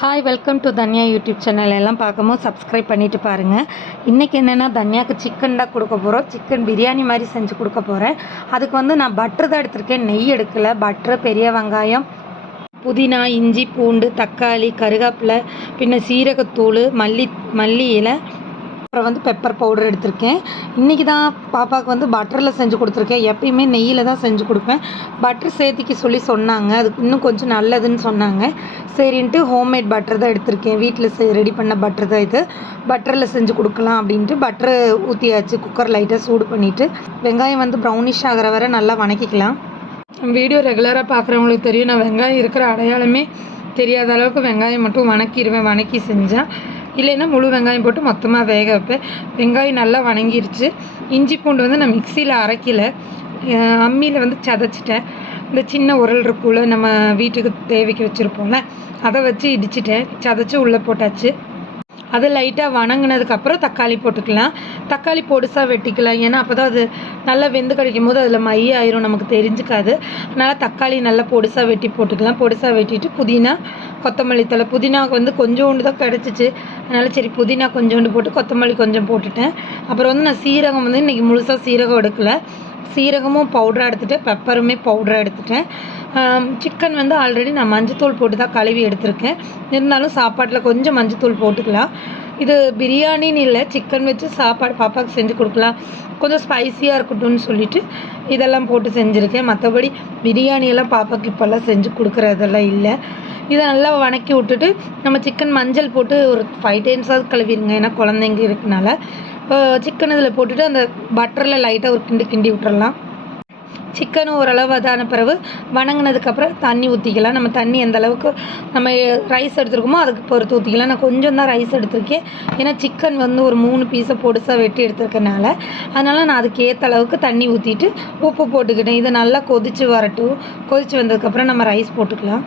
Hi welcome to Tanya YouTube channel. எல்லாம் பார்க்கும்போது subscribe பண்ணிவிட்டு பாருங்கள். இன்றைக்கி என்னென்னா தன்யாவுக்கு சிக்கன் தான் கொடுக்க போகிறோம். சிக்கன் பிரியாணி மாதிரி செஞ்சு கொடுக்க போகிறேன். அதுக்கு நான் பட்டர் தான் எடுத்திருக்கேன், நெய் எடுக்கலை. பட்டரு, பெரிய வெங்காயம், புதினா, இஞ்சி, பூண்டு, தக்காளி, கருவேப்பிலை, பின்ன சீரகத்தூள், மல்லி இலை, அப்புறம் பெப்பர் பவுடர் எடுத்திருக்கேன். இன்றைக்கி தான் பாப்பாவுக்கு பட்டரில் செஞ்சு கொடுத்துருக்கேன். எப்பயுமே நெய்யில் தான் செஞ்சு கொடுப்பேன். பட்டர் சேர்த்திக்க சொன்னாங்க. அதுக்கு இன்னும் கொஞ்சம் நல்லதுன்னு சொன்னாங்க. சரின்ட்டு ஹோம்மேட் பட்டர் தான் எடுத்திருக்கேன். வீட்டில் ரெடி பண்ண பட்டர் தான் இது. பட்டரில் செஞ்சு கொடுக்கலாம் அப்படின்ட்டு பட்டரு ஊற்றியாச்சு. குக்கர் லைட்டாக சூடு பண்ணிவிட்டு வெங்காயம் ப்ரௌனிஷ் ஆகிற வரை நல்லா வணக்கிக்கலாம். வீடியோ ரெகுலராக பார்க்குறவங்களுக்கு தெரியும், நான் வெங்காயம் இருக்கிற அடையாளமே தெரியாத அளவுக்கு வெங்காயம் மட்டும் வணக்கிடுவேன். வணக்கி செஞ்சால் இல்லைன்னா முழு வெங்காயம் போட்டு மொத்தமாக வேக வைப்பேன். வெங்காயம் நல்லா வணங்கிருச்சு. இஞ்சி பூண்டு நான் மிக்சியில் அரைக்கல, அம்மியில் சதைச்சிட்டேன். இந்த சின்ன உரல் இருக்குள்ள நம்ம வீட்டுக்கு தேவைக்கு வச்சுருப்போம்ல, அதை வச்சு இடிச்சிட்டேன். சதைச்சி உள்ளே போட்டாச்சு. அது லைட்டாக வணங்கினதுக்கப்புறம் தக்காளி போட்டுக்கலாம். தக்காளி பொடுசாக வெட்டிக்கலாம், ஏன்னா அப்போ தான் அது நல்லா வெந்து கிடைக்கும் போது அதில் மை ஆயிரும், நமக்கு தெரிஞ்சுக்காது. அதனால் தக்காளி நல்லா பொடுசாக வெட்டி போட்டுக்கலாம். பொடுசாக வெட்டிட்டு புதினா, கொத்தமல்லி தழை. புதினாவுக்கு கொஞ்சோண்டு தான் கிடச்சிச்சு, அதனால் சரி புதினா கொஞ்சோண்டு போட்டு கொத்தமல்லி கொஞ்சம் போட்டுட்டேன். அப்புறம் நான் சீரகம் இன்றைக்கி முழுசாக சீரகம் எடுக்கலை. சீரகமும் பவுடராக எடுத்துகிட்டேன், பெப்பருமே பவுடராக எடுத்துட்டேன். சிக்கன் ஆல்ரெடி நான் மஞ்சத்தூள் போட்டு தான் கழுவி எடுத்திருக்கேன். இருந்தாலும் சாப்பாட்டில் கொஞ்சம் மஞ்சத்தூள் போட்டுக்கலாம். இது பிரியாணின்னு இல்லை, சிக்கன் வச்சு சாப்பாடு பாப்பாவுக்கு செஞ்சு கொடுக்கலாம், கொஞ்சம் ஸ்பைஸியாக இருக்கட்டும்னு சொல்லிவிட்டு இதெல்லாம் போட்டு செஞ்சுருக்கேன். மற்றபடி பிரியாணியெல்லாம் பாப்பாவுக்கு இப்போல்லாம் செஞ்சு கொடுக்குறதெல்லாம் இல்லை. இதை நல்லா வணக்கி விட்டுட்டு நம்ம சிக்கன் மஞ்சள் போட்டு ஒரு 5 டைம்ஸாவது கழுவிடுங்க, ஏன்னா குழந்தைங்க இருக்கனால. சிக்கன் இதில் போட்டுட்டு அந்த பட்டரில் லைட்டாக ஒரு கிண்டி விட்டுறலாம். சிக்கன் ஓரளவு அதான பிறகு வணங்கினதுக்கப்புறம் தண்ணி ஊற்றிக்கலாம். நம்ம தண்ணி எந்த அளவுக்கு நம்ம ரைஸ் எடுத்துருக்கோமோ அதுக்கு பொறுத்து ஊற்றிக்கலாம். நான் கொஞ்சம் தான் ரைஸ் எடுத்திருக்கேன், ஏன்னா சிக்கன் ஒரு 3 பீஸை பொடுசாக வெட்டி எடுத்துருக்கனால. அதனால் நான் அதுக்கு ஏற்ற அளவுக்கு தண்ணி ஊற்றிட்டு உப்பு போட்டுக்கிட்டேன். இதை நல்லா கொதித்து வரட்டும். கொதித்து வந்ததுக்கப்புறம் நம்ம ரைஸ் போட்டுக்கலாம்.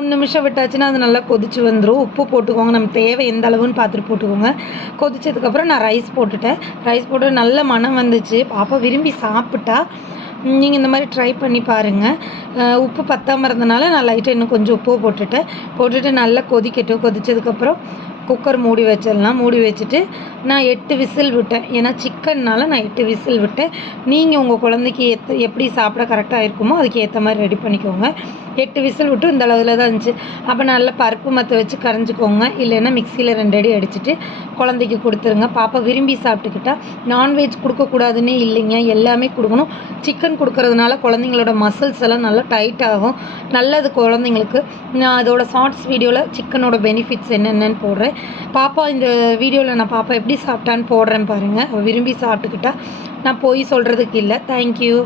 3 நிமிஷம் விட்டாச்சுன்னா அது நல்லா கொதித்து வந்துடும். உப்பு போட்டுக்கோங்க, நம்ம தேவை எந்த அளவுன்னு பார்த்துட்டு போட்டுக்கோங்க. கொதித்ததுக்கப்புறம் நான் ரைஸ் போட்டுட்டேன். ரைஸ் போட்டு நல்ல மனம் வந்துச்சு. பாப்பா விரும்பி சாப்பிட்டா. நீங்கள் இந்த மாதிரி ட்ரை பண்ணி பாருங்கள். உப்பு பத்தாமல் இருந்தனால நான் லைட்டாக இன்னும் கொஞ்சம் உப்பு போட்டுட்டு நல்லா கொதிக்கட்டும். கொதித்ததுக்கப்புறம் குக்கர் மூடி வச்சிடலாம். மூடி வச்சுட்டு நான் 8 விசில் விட்டேன், ஏன்னா சிக்கன்னால் நான் 8 விசில் விட்டேன். நீங்கள் உங்கள் குழந்தைக்கு எப்படி சாப்பிட கரெக்டாக இருக்குமோ அதுக்கு ஏற்ற மாதிரி ரெடி பண்ணிக்கோங்க. 8 விசில் விட்டு இந்த அளவில் தான் இருந்துச்சு. அப்போ நல்லா பருப்பு மற்ற வச்சு கரைஞ்சிக்கோங்க, இல்லைன்னா மிக்சியில் 2 அடி அடிச்சுட்டு குழந்தைக்கு கொடுத்துருங்க. பாப்பா விரும்பி சாப்பிட்டுக்கிட்டா. நான்வெஜ் கொடுக்கக்கூடாதுன்னே இல்லைங்க, எல்லாமே கொடுக்கணும். சிக்கன் கொடுக்கறதுனால குழந்தைங்களோட மசில்ஸ் எல்லாம் நல்லா டைட் ஆகும், நல்லது குழந்தைங்களுக்கு. நான் அதோட ஷார்ட்ஸ் வீடியோவில் சிக்கனோட பெனிஃபிட்ஸ் என்னென்னு போடுறேன். பாப்பா இந்த வீடியோவில் நான் பாப்பா எப்படி சாப்பிட்டான்னு போடுறேன் பாருங்கள். விரும்பி சாப்பிட்டுக்கிட்டா. நான் போய் சொல்கிறதுக்கு இல்லை. தேங்க்யூ.